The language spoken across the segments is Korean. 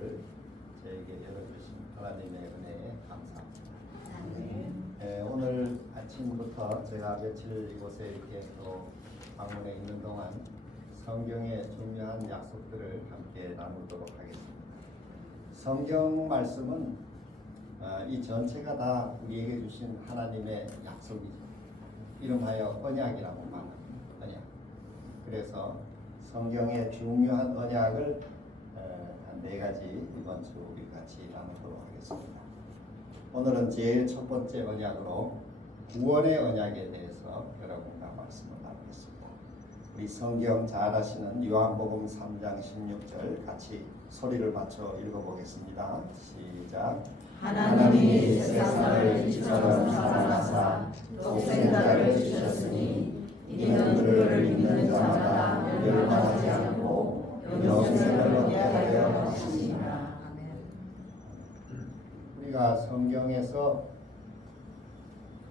말씀을 저에게 열어주신 하나님의 은혜에 감사합니다. 오늘 아침부터 제가 며칠 이곳에 이렇게 또 방문해 있는 동안 성경의 중요한 약속들을 함께 나누도록 하겠습니다. 성경 말씀은 이 전체가 다 우리에게 주신 하나님의 약속이죠. 이름하여 언약이라고 말합니다. 언약. 그래서 성경의 중요한 언약을 한 네 가지 이번 주 우리 같이 나누도록 하겠습니다. 오늘은 제일 첫 번째 언약으로 구원의 언약에 대해서 여러분과 말씀을 나누겠습니다. 우리 성경 잘 아시는 요한복음 3장 16절 같이 소리를 맞춰 읽어보겠습니다. 시작. 하나님이 세상을 이처럼 사랑하사 독생자를 주셨으니 이는 그를 믿는 자마다 멸망하지 않고 영생을 얻게 하려 하심이라. 우리가 성경에서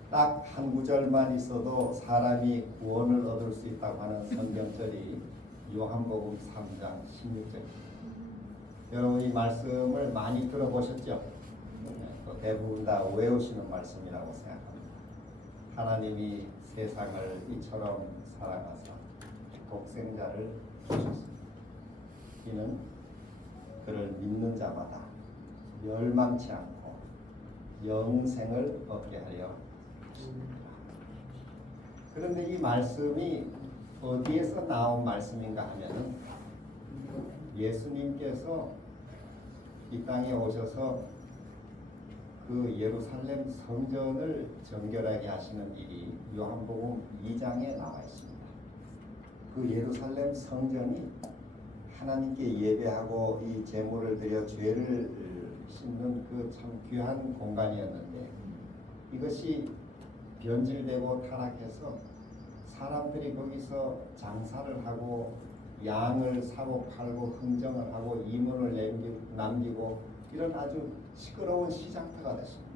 딱 한 구절만 있어도 사람이 구원을 얻을 수 있다고 하는 성경절이 요한복음 3장 16절입니다. 여러분 이 말씀을 많이 들어보셨죠? 또 대부분 다 외우시는 말씀이라고 생각합니다. 하나님이 세상을 이처럼 사랑하사 독생자를 주셨습니다. 이는 그를 믿는 자마다 멸망치 않고 영생을 얻게 하려 하십니다. 그런데 이 말씀이 어디에서 나온 말씀인가 하면은 예수님께서 이 땅에 오셔서 그 예루살렘 성전을 정결하게 하시는 일이 요한복음 2장에 나와 있습니다. 그 예루살렘 성전이 하나님께 예배하고 이 제물을 드려 죄를 씻는 그 참 귀한 공간이었는데 이것이 변질되고 타락해서 사람들이 거기서 장사를 하고 양을 사고 팔고 흥정을 하고 이문을 남기고 이런 아주 시끄러운 시장터가 됐습니다.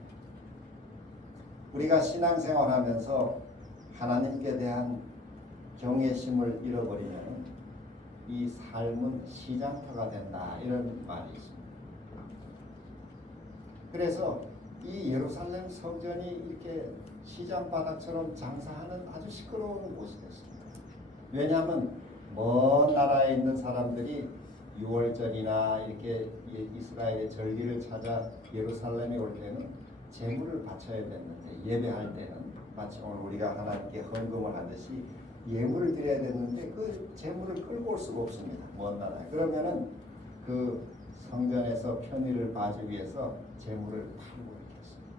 우리가 신앙생활하면서 하나님께 대한 경외심을 잃어버리면 이 삶은 시장터가 된다 이런 말이 있습니다. 그래서 이 예루살렘 성전이 이렇게 시장 바닥처럼 장사하는 아주 시끄러운 곳이 됐습니다. 왜냐하면 먼 나라에 있는 사람들이 6월절이나 이렇게 이스라엘의 절기를 찾아 예루살렘에 올 때는 제물을 바쳐야 됐는데 예배할 때는 마치 오늘 우리가 하나님께 헌금을 하듯이 예물을 드려야 됐는데 그 제물을 끌고 올 수가 없습니다. 먼 나라에. 그러면은 그 성전에서 편의를 봐주기 위해서 제물을 팔고 이렇게 했습니다.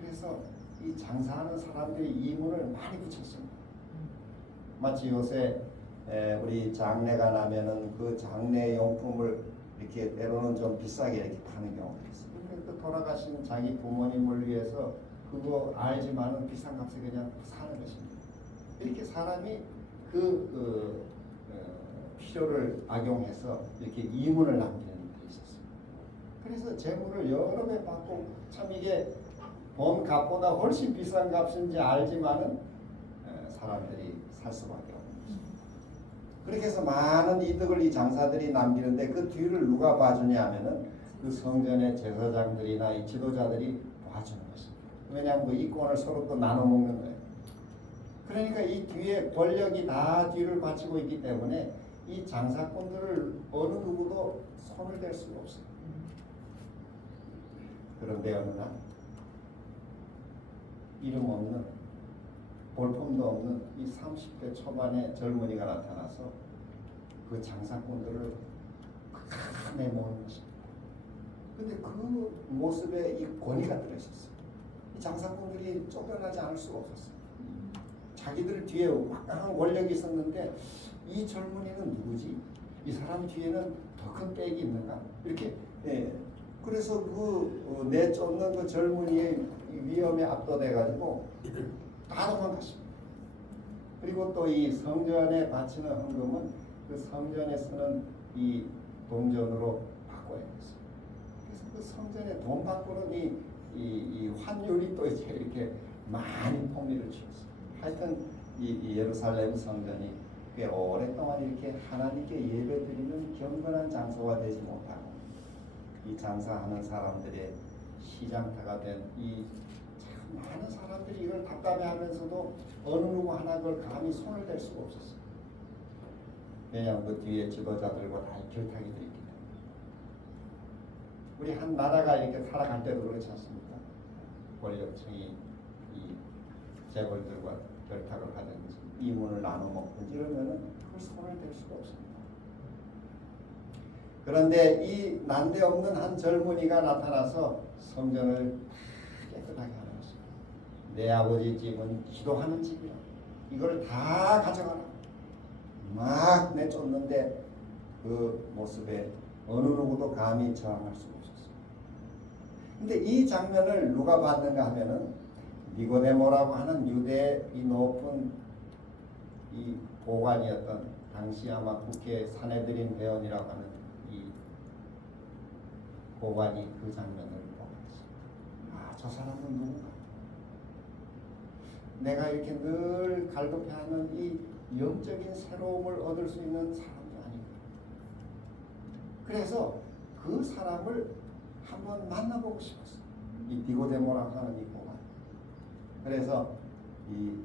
그래서 이 장사하는 사람들이 이문을 많이 붙였습니다. 마치 요새 우리 장례가 나면은 그 장례 용품을 이렇게 때로는 좀 비싸게 이렇게 파는 경우가 있습니다. 그 돌아가신 자기 부모님을 위해서 그거 알지만은 비싼 값에 그냥 사는 것입니다. 이렇게 사람이 필요를 악용해서 이렇게 이문을 남기는 일이 있었습니다. 그래서 재물을 여러 배 받고 참 이게 본 값보다 훨씬 비싼 값인지 알지만은 사람들이 살 수밖에 없는 것입니다. 그렇게 해서 많은 이득을 이 장사들이 남기는데 그 뒤를 누가 봐주냐 하면은 그 성전의 제사장들이나 이 지도자들이 봐주는 것입니다. 왜냐하면 그 이권을 서로 또 나눠 먹는 거예요. 그러니까 이 뒤에 권력이 다 뒤를 바치고 있기 때문에 이 장사꾼들을 어느 누구도 손을 댈 수가 없어요. 그런데 어느 날 이름 없는 볼품도 없는 이 30대 초반의 젊은이가 나타나서 그 장사꾼들을 내모는 것입니다. 근데 그 모습에 이 권위가 들어있었어요. 이 장사꾼들이 쫓겨나지 않을 수가 없었어요. 자기들 뒤에 막강한 권력이 있었는데 이 젊은이는 누구지? 이 사람 뒤에는 더 큰 백이 있는가? 이렇게 그래서 그 내쫓는 그 젊은이의 위험에 압도돼 가지고 다 도망갔습니다. 그리고 또 이 성전에 바치는 헌금은 그 성전에 쓰는 이 동전으로 바꿔야 됐어요. 그래서 그 성전에 돈 바꾸는 이 환율이 또 이제 이렇게 많이 풍미를 취했어요. 하여튼 이 예루살렘 성전이 꽤 오랫동안 이렇게 하나님께 예배드리는 경건한 장소가 되지 못하고 이 장사하는 사람들의 시장터가 된 이 참 많은 사람들이 이걸 답답해하면서도 어느 누구 하나 그걸 감히 손을 댈 수가 없었어요. 왜냐하면 그 뒤에 지도자들과 다 결탁이 되어 있기 때문에. 우리 한 나라가 이렇게 살아갈 때도 그렇지 않습니까? 권력층이 이 재벌들과 결탁을 하든지 이문을 나눠 먹든지 이러면은 그 손을 댈 수가 없습니다. 그런데 이 난데없는 한 젊은이가 나타나서 성전을 깨끗하게 하는 것입니다. 내 아버지 집은 기도하는 집이야. 이걸 다 가져가라. 막 내쫓는데 그 모습에 어느 누구도 감히 저항할 수가 없었어요. 근데 이 장면을 누가 봤는가 하면은 니고데모라고 하는 유대의 이 높은 이 고관이었던 당시 아마 국회 사내들인 회원이라고 하는 이 고관이 그 장면을 보고 있습니다. 아, 저 사람은 누군가? 내가 이렇게 늘 갈급해하는 이 영적인 새로움을 얻을 수 있는 사람도 아니고, 그래서 그 사람을 한번 만나보고 싶었어요. 이 니고데모라고 하는 이 고관. 그래서 이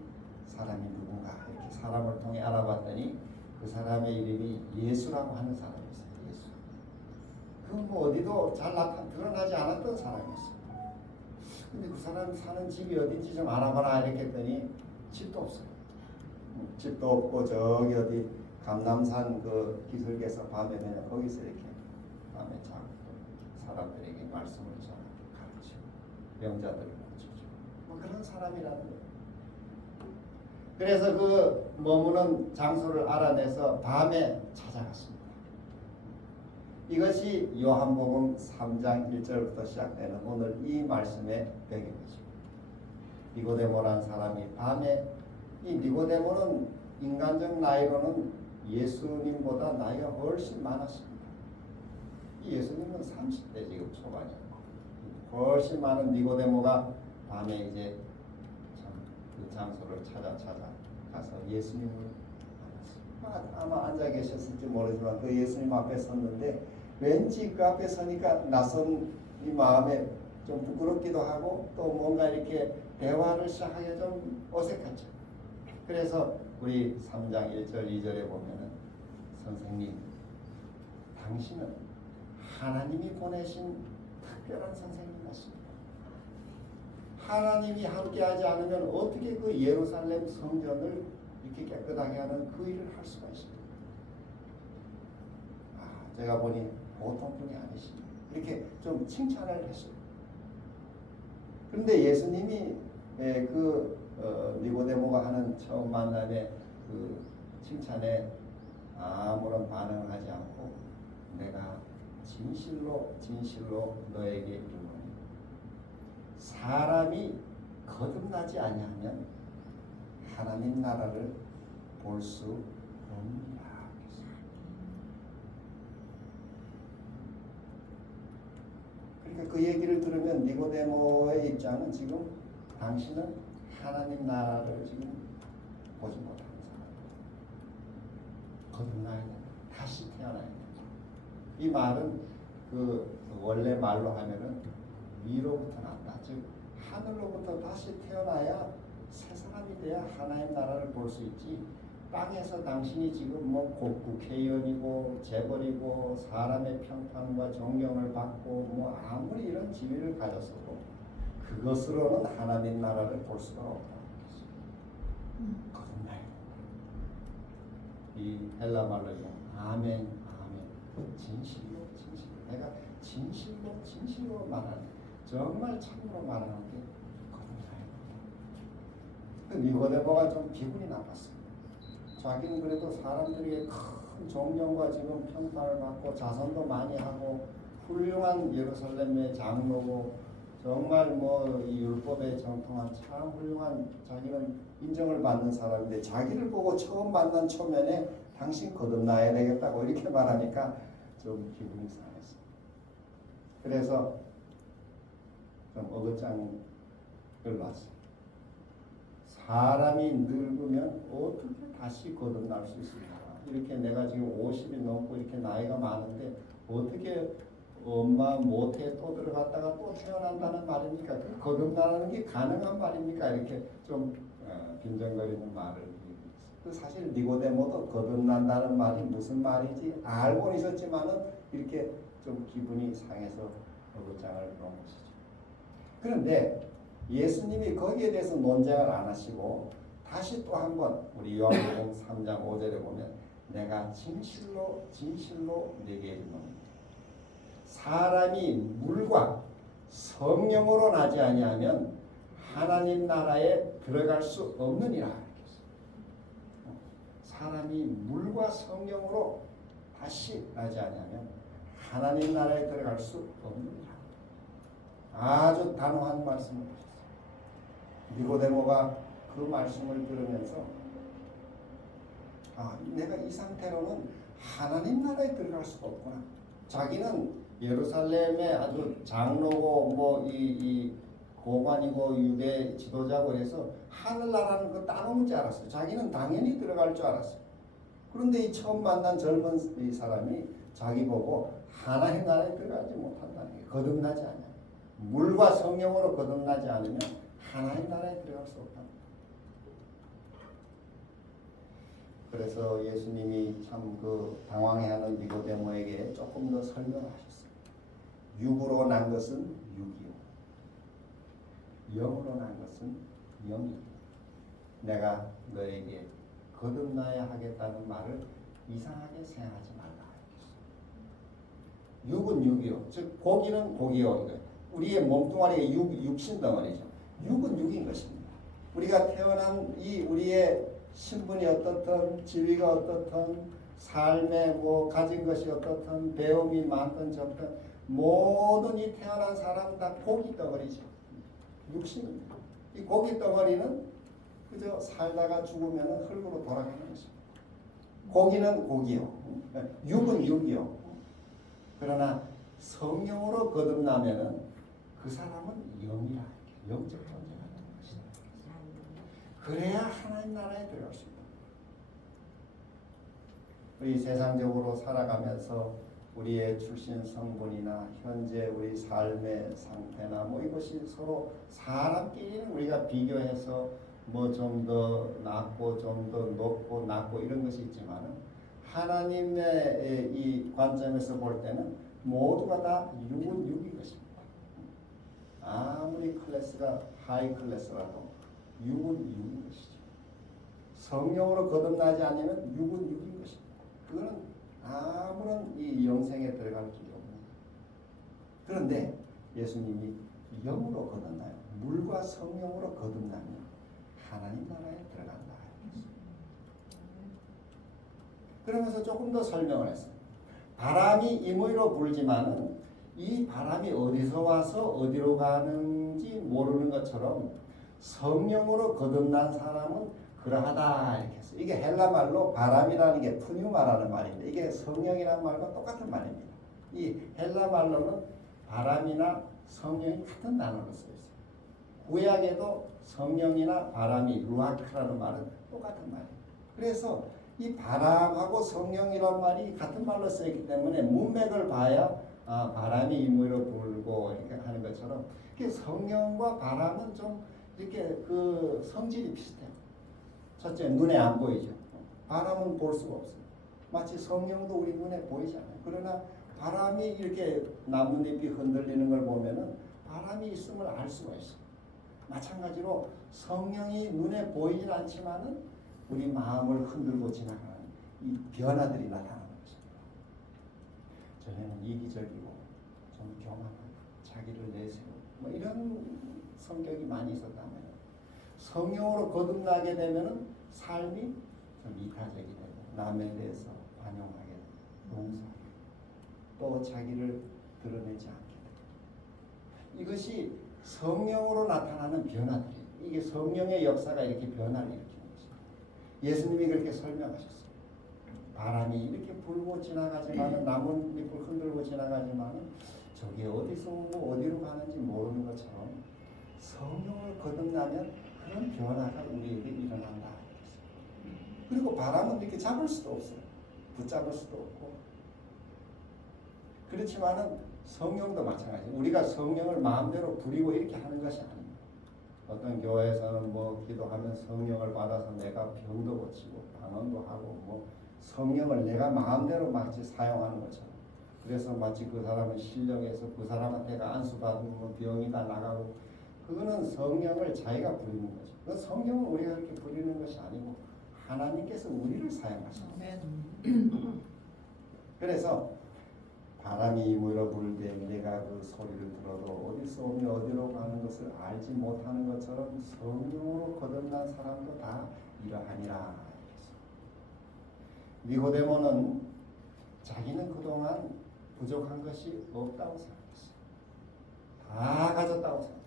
사람이 누군가 이렇게 사람을 통해 알아봤더니 그 사람의 이름이 예수라고 하는 사람이었어요. 예수. 그건 뭐 어디도 잘 드러나지 않았던 사람이었어요. 근데 그 사람 사는 집이 어딘지 좀 알아봐라 이렇게 했더니 집도 없어요. 집도 없고 저기 어디 감남산 그 기슭에서 밤에 그냥 거기서 이렇게 밤에 자고 사람들에게 말씀을 좀 가르치고 병자들을 고쳐주고 뭐 그런 사람이라는 거예요. 그래서 그 머무는 장소를 알아내서 밤에 찾아갔습니다. 이것이 요한복음 3장 1절부터 시작되는 오늘 이 말씀의 배경이죠. 니고데모라는 사람이 밤에, 이 니고데모는 인간적 나이로는 예수님보다 나이가 훨씬 많았습니다. 이 예수님은 30대 지금 초반이었고 훨씬 많은 니고데모가 밤에 이제 그 장소를 찾아가서 예수님을 만났습니다. 아마 앉아 계셨을지 모르지만 그 예수님 앞에 섰는데 왠지 그 앞에 서니까 낯선 이 마음에 좀 부끄럽기도 하고 또 뭔가 이렇게 대화를 시작하기가 좀 어색하죠. 그래서 우리 3장 1절 2절에 보면은 선생님, 당신은 하나님이 보내신 특별한 선생님 같습니다. 하나님이 함께하지 않으면 어떻게 그 예루살렘 성전을 이렇게 깨끗하게 하는 그 일을 할 수가 있습니까? 아, 제가 보니 보통 분이 아니십니다. 이렇게 좀 칭찬을 했어요. 그런데 예수님이 니고데모가 하는 처음 만남의 그 칭찬에 아무런 반응을 하지 않고 내가 진실로 너에게 이르노니 사람이 거듭나지 아니하면 하나님 나라를 볼 수 없느니라. 그러니까 그 얘기를 들으면 니고데모의 입장은 지금 당신은 하나님 나라를 지금 보지 못하는 사람이다. 거듭나야 된다. 다시 태어나야 된다. 이 말은 그 원래 말로 하면은 위로부터 났다. 즉 하늘로부터 다시 태어나야 새 사람이 돼야 하나님 나라를 볼 수 있지. 땅에서 당신이 지금 뭐 국회의원이고 재벌이고 사람의 평판과 존경을 받고 뭐 아무리 이런 지위를 가졌어도 그것으로는 하나님 나라를 볼 수가 없다. 거듭나야 된다. 이 헬라 말로 아멘. 진실로 내가 진실로 말하는, 정말 참으로 말하는 게 거듭나야 된다. 그 니고데모가 좀 기분이 나빴어요. 자기는 그래도 사람들에게 큰 존경과 지금 평판을 받고 자선도 많이 하고 훌륭한 예루살렘의 장로고 정말 뭐 이 율법에 정통한 참 훌륭한, 자기는 인정을 받는 사람인데 자기를 보고 처음 만난 초면에 당신 거듭나야 되겠다고 이렇게 말하니까 좀 기분이 상했어요. 그래서 좀 어긋장을 놨어요. 사람이 늙으면 어떻게 다시 거듭날 수 있습니까? 이렇게 내가 지금 50이 넘고 이렇게 나이가 많은데 어떻게 엄마 모태에 또 들어갔다가 또 태어난다는 말입니까? 그 거듭나는 게 가능한 말입니까? 이렇게 좀 빈정거리는 말을. 그 사실 니고데모도 거듭난다는 말이 무슨 말인지 알고 있었지만은 이렇게 좀 기분이 상해서 어긋장을 놓은 것이죠. 그런데 예수님이 거기에 대해서 논쟁을 안 하시고 다시 또 한 번 우리 요한복음 3장 5절에 보면 내가 진실로 진실로 네게 이르노니 사람이 물과 성령으로 나지 아니하면 하나님 나라에 들어갈 수 없느니라. 사람이 물과 성령으로 다시 나지 아니하면 하나님 나라에 들어갈 수 없느니라. 아주 단호한 말씀을 하셨어요. 니고데모가 그 말씀을 들으면서 내가 이 상태로는 하나님 나라에 들어갈 수가 없구나. 자기는 예루살렘의 아주 장로고 뭐 이 고관이고 유대 지도자고 그래서 하늘나라는 거 따놓은 줄 알았어요. 자기는 당연히 들어갈 줄 알았어요. 그런데 이 처음 만난 젊은 이 사람이 자기 보고 하나님 나라에 들어가지 못한다는 게 거듭나지 않아요. 물과 성령으로 거듭나지 않으면 하나님 나라에 들어갈 수 없다. 그래서 예수님이 참 그 당황해하는 니고데모에게 조금 더 설명하셨어요. 육으로 난 것은 육이요, 영으로 난 것은 영이요. 내가 너에게 거듭나야 하겠다는 말을 이상하게 생각하지 말라. 육은 육이요, 즉 고기는 고기요. 우리의 몸뚱아리가 육신 덩어리죠. 육은 육인 것입니다. 우리가 태어난 이 우리의 신분이 어떻든 지위가 어떻든 삶에 뭐 가진 것이 어떻든 배움이 많든 적든 모든 이 태어난 사람 다 고기 덩어리죠. 육신입니다. 이 고기 덩어리는 그저 살다가 죽으면 흙으로 돌아가는 것입니다. 고기는 고기요, 육은 육이요. 그러나 성령으로 거듭나면은 그 사람은 영이라, 영적 존재가 되는 것이다. 그래야 하나님 나라에 들어갈 수 있다. 우리 세상적으로 살아가면서 우리의 출신 성분이나 현재 우리 삶의 상태나 뭐 이것이 서로 사람끼리는 우리가 비교해서 뭐 좀 더 낫고 좀 더 높고 낮고 이런 것이 있지만은 하나님의 이 관점에서 볼 때는 모두가 다 육은 육인 것입니다. 아무리 클래스가 하이 클래스라도 육은 육인 것이죠. 성령으로 거듭나지 않으면 육은 육인 것입니다. 그거는 아무런 이 영생에 들어갈 길이 없는. 그런데 예수님이 영으로 거듭나요. 물과 성령으로 거듭나면 하나님 나라에 들어간다. 그러면서 조금 더 설명을 했어요. 바람이 임의로 불지만은 이 바람이 어디서 와서 어디로 가는지 모르는 것처럼 성령으로 거듭난 사람은 그러하다 이렇게 했어요. 이게 헬라 말로 바람이라는 게 푸뉴마라는 말인데 이게 성령이라는 말과 똑같은 말입니다. 이 헬라 말로는 바람이나 성령이 같은 단어로 써 있어요. 구약에도 성령이나 바람이 루아크라는 말은 똑같은 말이에요. 그래서 이 바람하고 성령이란 말이 같은 말로 쓰였기 때문에 문맥을 봐야 바람이 임의로 불고 이렇게 하는 것처럼 성령과 바람은 좀 이렇게 그 성질이 비슷해요. 첫째 눈에 안 보이죠. 바람은 볼 수가 없어요. 마치 성령도 우리 눈에 보이지 않아요. 그러나 바람이 이렇게 나뭇잎이 흔들리는 걸 보면은 바람이 있음을 알 수가 있어요. 마찬가지로 성령이 눈에 보이진 않지만은 우리 마음을 흔들고 지나가는 이 변화들이 나타나는 것입니다. 전에는 이기적이고 좀 교만하고 자기를 내세우고 뭐 이런 성격이 많이 있었다면 성령으로 거듭나게 되면은 삶이 좀 이타적이 되고 남에 대해서 관용하게 되고 용서하게 되고 또 자기를 드러내지 않게 되고 이것이 성령으로 나타나는 변화들이에요. 이게 성령의 역사가 이렇게 변화를 일으키는 것입니다. 예수님이 그렇게 설명하셨어요. 바람이 이렇게 불고 지나가지만은 나뭇잎을 흔들고 지나가지만은 저게 어디서 오고 어디로 가는지 모르는 것처럼 성령을 거듭나면 그런 변화가 우리에게 일어난다. 그리고 바람은 이렇게 잡을 수도 없어요. 붙잡을 수도 없고. 그렇지만은 성령도 마찬가지. 우리가 성령을 마음대로 부리고 이렇게 하는 것이 아닙니다. 어떤 교회에서는 뭐 기도하면 성령을 받아서 내가 병도 고치고 방언도 하고 뭐 성령을 내가 마음대로 마치 사용하는 것처럼. 그래서 마치 그 사람은 신령해서 그 사람한테가 안수받으면 병이 다 나가고, 그거는 성령을 자기가 부리는 거죠. 그 성령은 우리가 그렇게 부리는 것이 아니고 하나님께서 우리를 사용하십니다. 그래서 바람이 물어 불되 내가 그 소리를 들어도 어디서 오며 어디로 가는 것을 알지 못하는 것처럼 성령으로 거듭난 사람도 다 이러하니라. 니고데모는 자기는 그동안 부족한 것이 없다고 생각했어요. 다 가졌다고 생각했어요.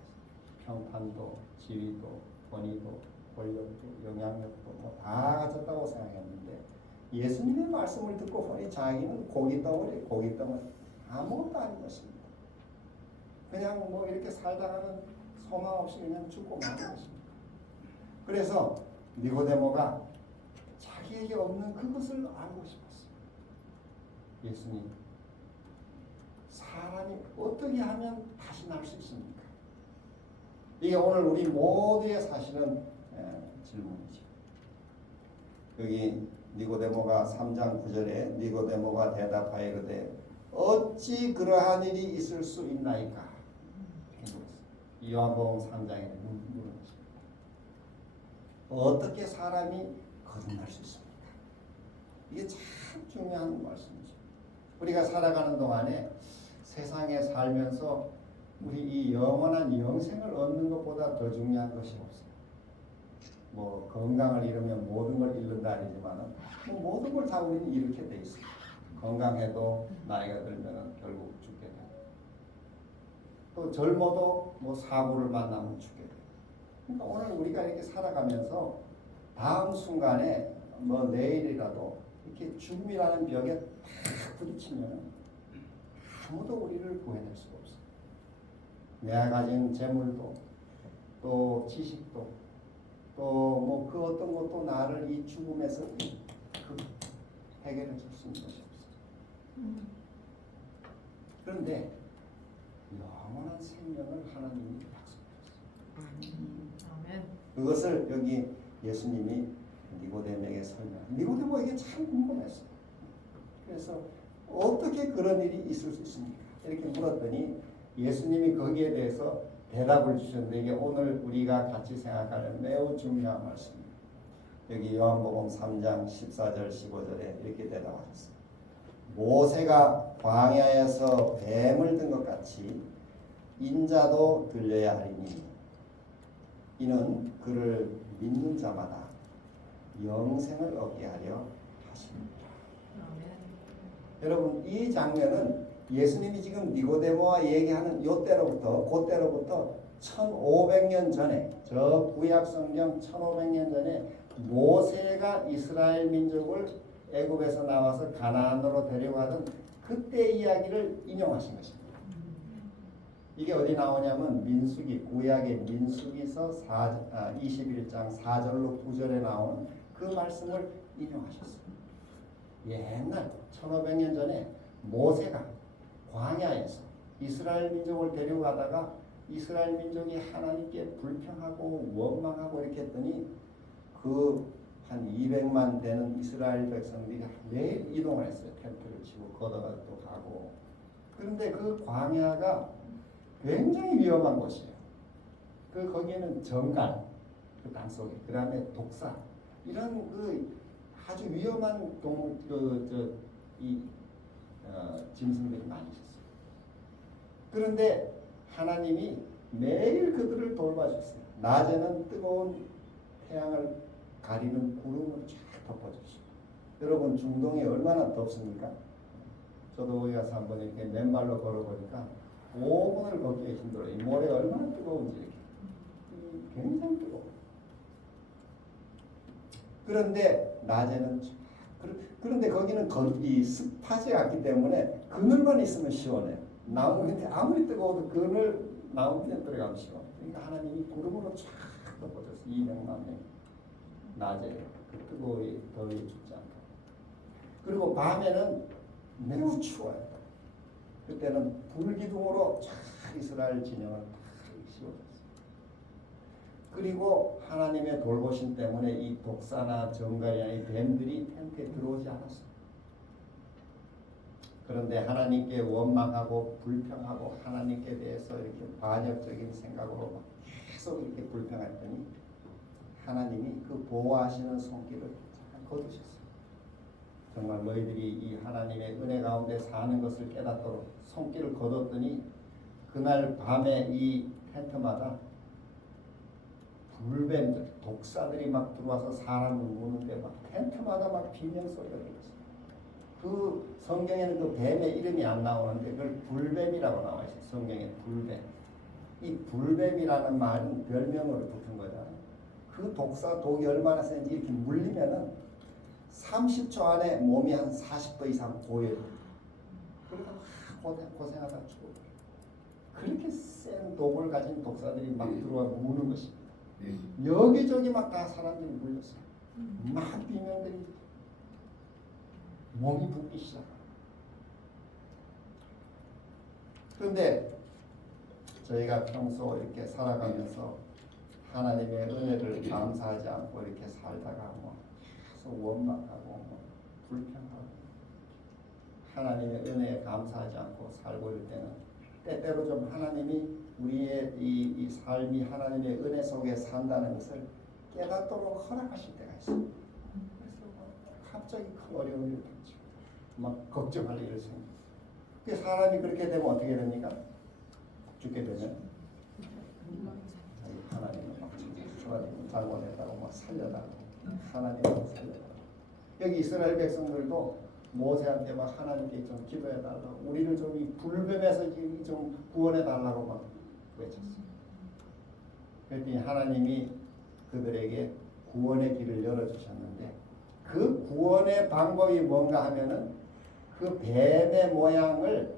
평판도, 지위도, 권위도, 권력도, 영향력도 뭐 다 가졌다고 생각했는데 예수님의 말씀을 듣고 보니 자기는 고깃덩어리 아무것도 아닌 것입니다. 그냥 뭐 이렇게 살다가는 소망 없이 그냥 죽고 마는 것입니다. 그래서 니고데모가 자기에게 없는 그것을 알고 싶었어요. 예수님, 사람이 어떻게 하면 다시 날 수 있습니까? 이게 오늘 우리 모두의 사실은 질문이죠. 여기 니고데모가 3장 9절에 니고데모가 대답하여 이르되 어찌 그러한 일이 있을 수 있나이까? 이렇게 물었어요. 요한복음 3장에 물은 것입니다. 어떻게 사람이 거듭날 수 있습니까? 이게 참 중요한 말씀이죠. 우리가 살아가는 동안에 세상에 살면서 우리 이 영원한 영생을 얻는 것보다 더 중요한 것이 없어요. 뭐 건강을 잃으면 모든 걸 잃는다 아니지만 뭐 모든 걸 다 우리는 잃게 돼 있어요. 건강해도 나이가 들면 결국 죽게 돼요. 또 젊어도 뭐 사고를 만나면 죽게 돼요. 그러니까 오늘 우리가 이렇게 살아가면서 다음 순간에 뭐 내일이라도 이렇게 죽음이라는 벽에 탁 부딪히면 아무도 우리를 구해낼 수가 없어요. 내가 가진 재물도 또 지식도 또 뭐 그 어떤 것도 나를 이 죽음에서 해결해 줄 수 있는 것이 없어요. 그런데 영원한 생명을 하나님이 약속하셨어요. 그것을 여기 예수님이 니고데모에게 설명해요. 니고데모에게 참 궁금했어요. 그래서 어떻게 그런 일이 있을 수 있습니까? 이렇게 물었더니 예수님이 거기에 대해서 대답을 주셨는데 이게 오늘 우리가 같이 생각하는 매우 중요한 말씀입니다. 여기 요한복음 3장 14절 15절에 이렇게 대답하셨어요. 모세가 광야에서 뱀을 든 것 같이 인자도 들려야 하리니 이는 그를 믿는 자마다 영생을 얻게 하려 하십니다. 여러분 이 장면은 예수님이 지금 니고데모와 얘기하는 그때로부터 1500년 전에 저 구약 성경 1500년 전에 모세가 이스라엘 민족을 애굽에서 나와서 가나안으로 데려가던 그때 이야기를 인용하신 것입니다. 이게 어디 나오냐면 민수기 구약의 민수기서 21장 4절로 9절에 나오는 그 말씀을 인용하셨어요. 옛날 1500년 전에 모세가 광야에서 이스라엘 민족을 데려가다가 이스라엘 민족이 하나님께 불평하고 원망하고 이렇게 했더니 그 한 200만 되는 이스라엘 백성들이 매일 이동을 했어요. 텐트를 치고 걷어가 또 가고. 그런데 그 광야가 굉장히 위험한 곳이에요. 거기에는 정갈, 그 땅속에, 그 다음에 독사, 이런 그 아주 위험한 짐승들이 많이 있었어요. 그런데 하나님이 매일 그들을 돌봐주셨어요. 낮에는 뜨거운 태양을 가리는 구름을 쫙 덮어주시고. 여러분 중동이 얼마나 덥습니까? 저도 거기 가서 한번 이렇게 맨발로 걸어보니까 5분을 걷기가 힘들어요. 이 모래가 얼마나 뜨거운지 이렇게. 굉장히 뜨거워요. 그런데 낮에는 그런데 거기는 이 습하지 않기 때문에 그늘만 있으면 시원해요. 나무 밑에 아무리 뜨거워도 그늘 나무 밑에 들어가면 시원. 그러니까 하나님이 구름으로 쫙 덮어줬어요. 200만 명. 낮에 그 뜨거운 더위에 죽지 않고. 그리고 밤에는 매우 추워요. 그때는 불기둥으로 쫙 이스라엘 진영을 다 씌워줬어요. 그리고 하나님의 돌보심 때문에 이 독사나 정갈이나 이 뱀들이 텐트에 들어오지 않았어요. 그런데 하나님께 원망하고 불평하고 하나님께 대해서 이렇게 반역적인 생각으로 막 계속 이렇게 불평했더니 하나님이 그 보호하시는 손길을 잠깐 거두셨어요. 정말 너희들이 이 하나님의 은혜 가운데 사는 것을 깨닫도록 손길을 거뒀더니 그날 밤에 이 텐트마다 불뱀들, 독사들이 막 들어와서 사람을 무는데 막 텐트마다 막 비명 소리가 들렸어요. 그 성경에는 그 뱀의 이름이 안 나오는데 그걸 불뱀이라고 나와 있어요. 성경에 불뱀. 이 불뱀이라는 말은 별명으로 붙은 거잖아요. 그 독사 독이 얼마나 센지 이렇게 물리면은 30초 안에 몸이 한 40도 이상 고여요. 그러니까 고생하다 죽어요. 그렇게 센 독을 가진 독사들이 막 들어와 무는 것입니다. 여기저기 막 다 사람들이 물렸어요. 막 비명들이 몸이 붓기 시작합니다. 그런데 저희가 평소 이렇게 살아가면서 하나님의 은혜를 감사하지 않고 이렇게 살다가 뭐 계속 원망하고 뭐 불평하고 하나님의 은혜에 감사하지 않고 살고 있을 때는 때때로 좀 하나님이 우리의 이 삶이 하나님의 은혜 속에 산다는 것을 깨닫도록 허락하실 때가 있어요. 그래서 갑자기 큰 어려움이 닥치고 막 걱정할 일을 생기고 그 사람이 그렇게 되면 어떻게 됩니까? 죽게 되면 하나님은 막 잘못했다고 막 살려달라고 하나님을 살려달라고. 여기 이스라엘 백성들도 모세한테 막 하나님께 좀 기도해달라고 우리를 좀 이 불뱀에서 좀 구원해달라고 막 외쳤어요. 그랬더니 하나님이 그들에게 구원의 길을 열어주셨는데 그 구원의 방법이 뭔가 하면은 그 뱀의 모양을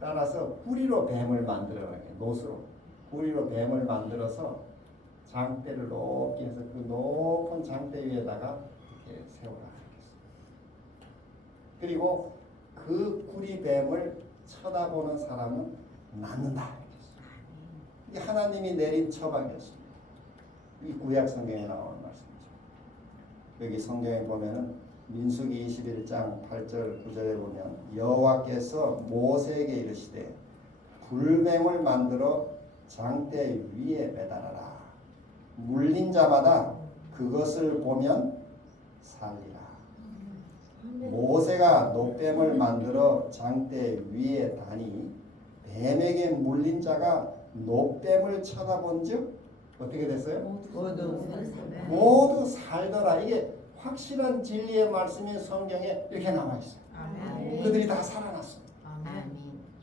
따라서 뿌리로 뱀을 만들어요. 노수로 뿌리로 뱀을 만들어서 장대를 높게 해서 그 높은 장대 위에다가 이렇게 세우라. 그리고 그 구리뱀을 쳐다보는 사람은 낫는다. 이게 하나님이 내린 처방이었습니다. 이 구약 성경에 나오는 말씀이죠. 여기 성경에 보면은 민수기 21장 8절 9절에 보면 여호와께서 모세에게 이르시되 불뱀을 만들어 장대 위에 매달아라. 물린 자마다 그것을 보면 살리라. 모세가 노뱀을 만들어 장대 위에 다니 뱀에게 물린 자가 노뱀을 쳐다본 즉 어떻게 됐어요? 모두 살더라. 이게 확실한 진리의 말씀이 성경에 이렇게 나와 있어요. 아멘. 그들이 다 살아났어요. 아멘.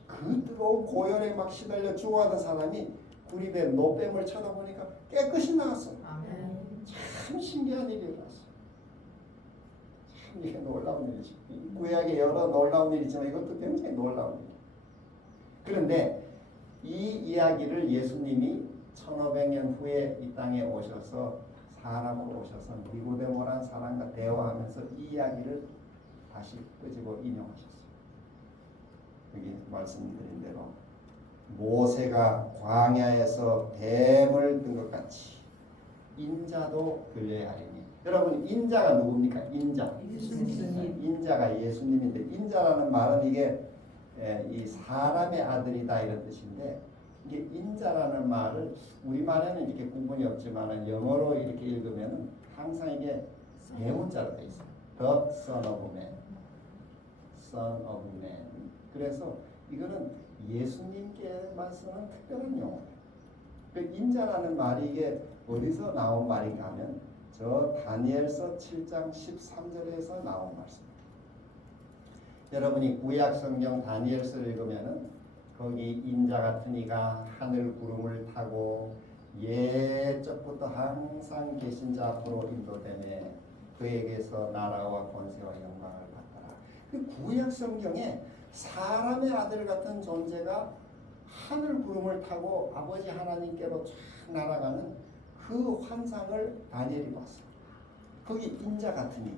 그 뜨거운 고열에 막 시달려 죽어가던 사람이 구리뱀, 노뱀을 쳐다보니까 깨끗이 나았어요. 아멘. 참 신기한 일이 일어났어요. 참 이게 놀라운 일이죠. 구약에 여러 놀라운 일이 있지만 이것도 굉장히 놀라운 일이에요. 그런데 이 이야기를 예수님이 1500년 후에 이 땅에 오셔서 사람으로 오셔서 니고데모라는 사람과 대화하면서 이 이야기를 다시 끄집어 인용하셨어요. 여기 말씀드린 대로 모세가 광야에서 뱀을 든 것 같이 인자도 그래야하리니. 여러분 인자가 누굽니까? 인자. 예수님. 인자가 예수님인데 인자라는 말은 이게 이 사람의 아들이다 이런 뜻인데 이게 인자라는 말을 우리말에는 이렇게 구분이 없지만 영어로 이렇게 읽으면 항상 이게 대문자로 되어 있어요. The Son of Man, Son of Man. 그래서 이거는 예수님께만 쓰는 특별한 용어예요. 그 인자라는 말이 이게 어디서 나온 말인가 하면 저 다니엘서 7장 13절에서 나온 말씀입니다. 여러분이 구약 성경 다니엘서를 읽으면은 거기 인자 같은 이가 하늘 구름을 타고 옛적부터 항상 계신 자 앞으로 인도되매 그에게서 나라와 권세와 영광을 받더라. 그 구약 성경에 사람의 아들 같은 존재가 하늘 구름을 타고 아버지 하나님께로 쫙 날아가는 그 환상을 다니엘이 봤어요. 거기 인자 같으니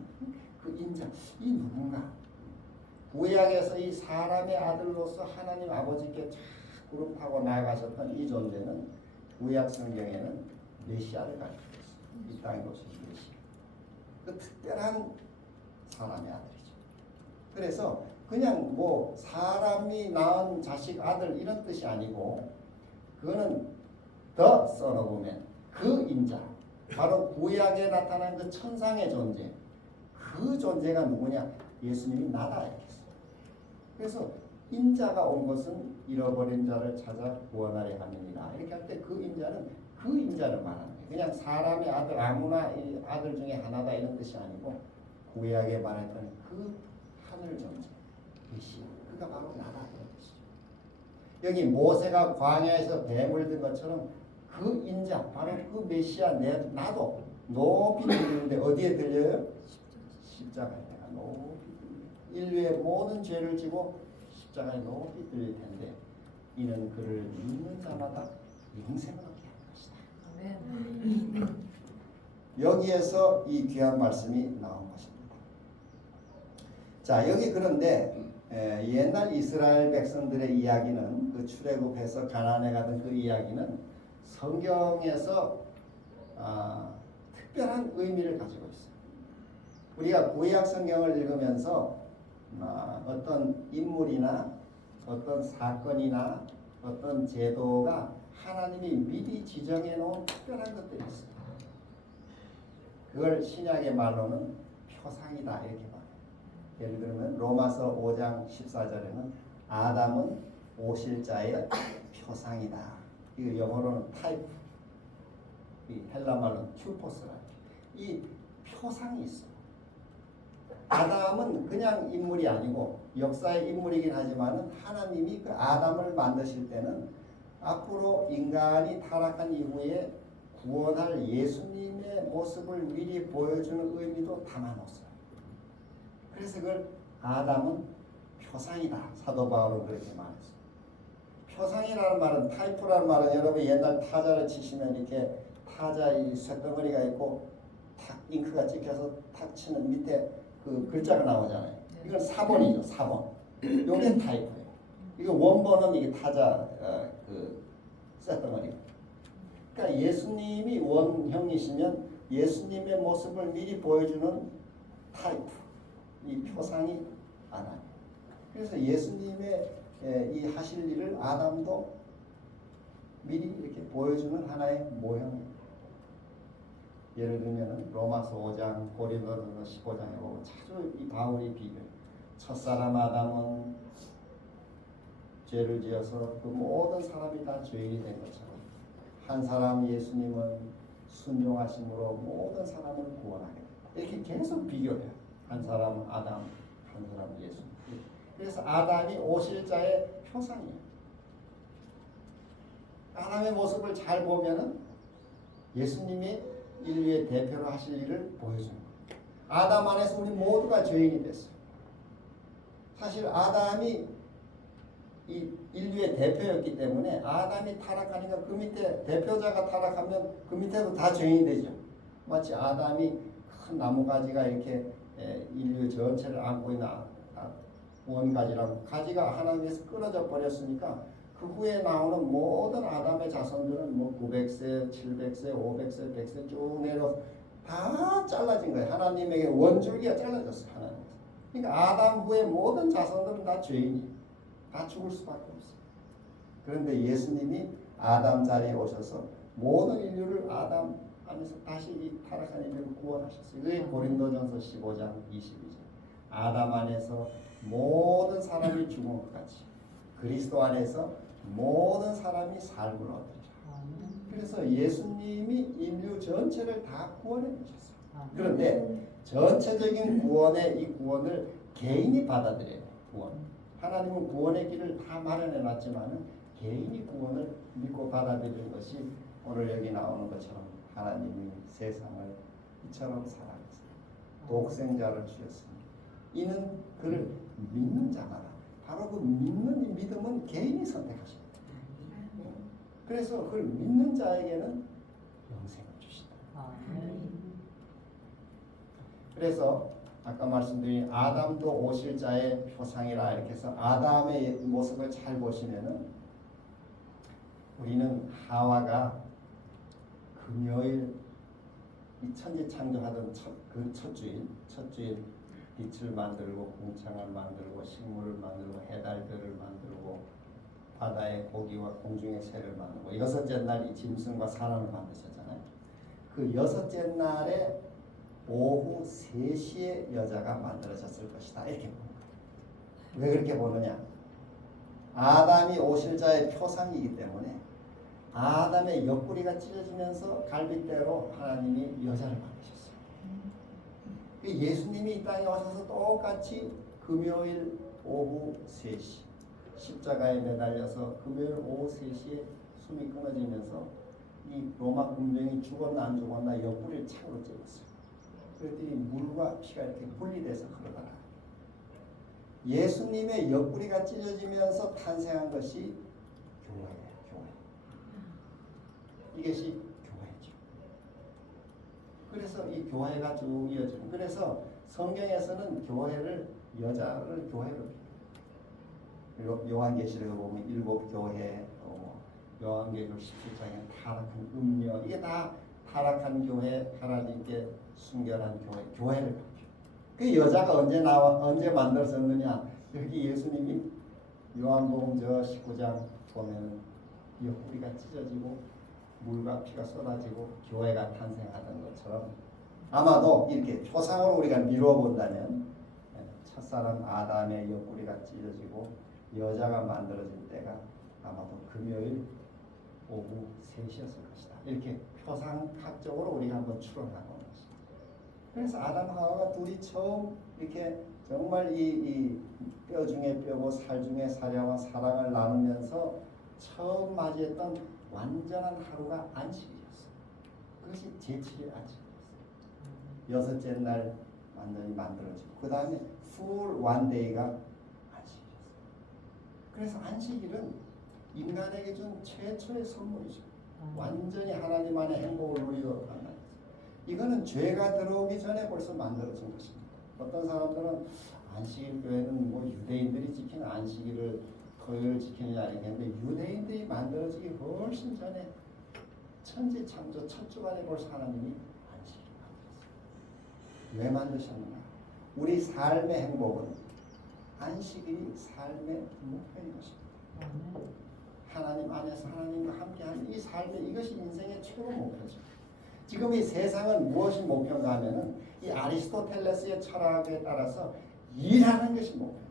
그 인자 이 누군가 구약에서 이 사람의 아들로서 하나님 아버지께 자꾸 타고 나아가셨던 이 존재는 구약 성경에는 메시아를 가리키고 있어요. 이 땅에 오신 메시아. 그 특별한 사람의 아들이죠. 그래서 그냥 뭐 사람이 낳은 자식 아들 이런 뜻이 아니고 그거는 the son of man, 그 인자, 바로 구약에 나타난 그 천상의 존재, 그 존재가 누구냐? 예수님이 나다 이렇게 했어요. 그래서 인자가 온 것은 잃어버린 자를 찾아 구원하려 함이니라 이렇게 할 때 그 인자는 그 인자를 말하는 거예요. 그냥 사람의 아들 아무나 이 아들 중에 하나다 이런 뜻이 아니고 구약에 말했던 그 하늘 존재 메시아, 그가 바로 나다 이런 뜻이죠. 여기 모세가 광야에서 뱀을 든 것처럼 그 인자 바로 그 메시아 나도 높이 들리는데 어디에 들려요? 십자가에 내가 높이 들려. 인류의 모든 죄를 지고 십자가에 높이 들릴 텐데 이는 그를 믿는 자마다 영생을 얻게 할 것이다. 여기에서 이 귀한 말씀이 나온 것입니다. 자, 여기 그런데 옛날 이스라엘 백성들의 이야기는 그 출애굽해서 가나안에 가던 그 이야기는 성경에서 특별한 의미를 가지고 있어요. 우리가 구약 성경을 읽으면서 어떤 인물이나 어떤 사건이나 어떤 제도가 하나님이 미리 지정해 놓은 특별한 것들이 있어요. 그걸 신약의 말로는 표상이다 이렇게 말해요. 예를 들면 로마서 5장 14절에는 아담은 오실 자의 표상이다. 이거 영어로는 타이프, 이 헬라 말로는 튜포스라. 이 표상이 있어. 아담은 그냥 인물이 아니고 역사의 인물이긴 하지만 하나님이 그 아담을 만드실 때는 앞으로 인간이 타락한 이후에 구원할 예수님의 모습을 미리 보여주는 의미도 담아놓았어요. 그래서 그걸 아담은 표상이다. 사도 바울은 그렇게 말했어요. 표상이라는 말은 타이프라는 말은 여러분 옛날 타자를 치시면 이렇게 타자 이 쇳덩어리가 있고 탁 잉크가 찍혀서 탁 치는 밑에 그 글자가 나오잖아요. 이건 4번이죠. 4번. 이게 타이프예요. 이거 원본은 이게 타자 그 쇳덩어리. 그러니까 예수님이 원형이시면 예수님의 모습을 미리 보여주는 타이프, 이 표상이 아담. 그래서 예수님의 이 하실 일을 아담도 미리 이렇게 보여주는 하나의 모형입니다. 예를 들면 로마서 5장, 고린도전서 15장에 보면 자주 이 바울이 비교해요. 첫사람 아담은 죄를 지어서 그 모든 사람이 다 죄인이 된 것처럼 한 사람 예수님은 순종하심으로 모든 사람을 구원하게 이렇게 계속 비교해요. 한 사람 아담, 한 사람 예수. 그래서 아담이 오실 자의 표상이에요. 아담의 모습을 잘 보면은 예수님이 인류의 대표로 하실 일을 보여주는 거예요. 아담 안에서 우리 모두가 죄인이 됐어요. 사실 아담이 이 인류의 대표였기 때문에 아담이 타락하니까 그 밑에 대표자가 타락하면 그 밑에도 다 죄인이 되죠. 마치 아담이 큰 나무가지가 이렇게 인류 전체를 안고 있는 원가지라고 가지가 하나님께서 끊어져 버렸으니까 그 후에 나오는 모든 아담의 자손들은 뭐 900세, 700세, 500세, 100세 쭉 내려 다 잘라진 거예요. 하나님에게 원줄기가 잘라졌어요. 하나님. 그러니까 아담 후에 모든 자손들은 다 죄인이 다 죽을 수밖에 없어요. 그런데 예수님이 아담 자리에 오셔서 모든 인류를 아담 안에서 다시 이 타락한 인류를 구원하셨어요. 그게 고린도전서 15장 22절. 아담 안에서 모든 사람이 죽은 것 같이 그리스도 안에서 모든 사람이 삶을 얻으리라. 그래서 예수님이 인류 전체를 다 구원해 주셨어요. 그런데 전체적인 구원의 이 구원을 개인이 받아들여요. 구원. 하나님은 구원의 길을 다 마련해 놨지만 개인이 구원을 믿고 받아들이는 것이 오늘 여기 나오는 것처럼 하나님이 세상을 이처럼 사랑했어요. 독생자를 주셨습니다. 이는 그를 믿는 자마다 바로 그 믿는 이 믿음은 개인이 선택하십니다. 그래서 그걸 믿는 자에게는 영생을 주신다. 그래서 아까 말씀드린 아담도 오실 자의 표상이라 이렇게 해서 아담의 모습을 잘 보시면은 우리는 하와가 금요일 이 천지 창조하던 그 첫 주일 빛을 만들고 공창을 만들고 식물을 만들고 해달들을 만들고 바다의 고기와 공중의 새를 만들고 여섯째 날 이 짐승과 사람을 만드셨잖아요. 그 여섯째 날에 오후 3시에 여자가 만들어졌을 것이다 이렇게 보는 거예요. 왜 그렇게 보느냐? 아담이 오실 자의 표상이기 때문에 아담의 옆구리가 찢어지면서 갈빗대로 하나님이 여자를 만드셨어요. 예수님이 이 땅에 오셔서 똑같이 금요일 오후 3시 십자가에 매달려서 금요일 오후 3시에 숨이 끊어지면서 이 로마 군병이 죽었나 안 죽었나 옆구리를 창으로 찔렀어요. 그랬더니 물과 피가 이렇게 분리돼서 흐르더라. 예수님의 옆구리가 찢어지면서 탄생한 것이 교회예요. 교회. 이것이 교회죠. 그래서 이 교회가 쭉 이어지는. 그래서 성경에서는 교회를 여자를 교회로 요한계시록에 보면 7 교회, 요한계시록 17장에 타락한 음녀 이게 다 타락한 교회, 하나님께 순결한 교회를 가르쳐. 그 여자가 언제 만들어졌느냐? 여기 예수님이 요한복음 19장 보면은 옆구리가 찢어지고 물과 피가 쏟아지고 교회가 탄생하던 것처럼 아마도 이렇게 표상으로 우리가 미루어 본다면 첫사람 아담의 옆구리가 찢어지고 여자가 만들어진 때가 아마도 금요일 오후 3시였을 것이다. 이렇게 표상학적으로 우리가 한번 추론하고 있습니다. 그래서 아담 하와가 둘이 처음 이렇게 정말 이 뼈 중에 뼈고 살 중에 살야와 사랑을 나누면서 처음 맞이했던 완전한 하루가 안식이었어요. 그것이 제7일 안식이었어요. 여섯째 날 완전히 만들어지고 그 다음에 full one day가 안식이었어요. 그래서 안식일은 인간에게 준 최초의 선물이죠. 완전히 하나님 안에 행복을 누리도록 한다. 이거는 죄가 들어오기 전에 벌써 만들어진 것입니다. 어떤 사람들은 안식일 교회는 뭐 유대인들이 지키는 안식일을 토요일 지키느냐 이랬는데 유대인들이 만들어지기 훨씬 전에 천지 창조 첫 주간에 벌써 하나님이 안식일을 만들었어요. 왜 만드셨는가? 우리 삶의 행복은 안식일이 삶의 목표인 것입니다. 하나님 안에서 하나님과 함께하는 이 삶의 이것이 인생의 최고 목표죠. 지금 이 세상은 무엇이 목표인가 하면은 이 아리스토텔레스의 철학에 따라서 일하는 것이 목표예요.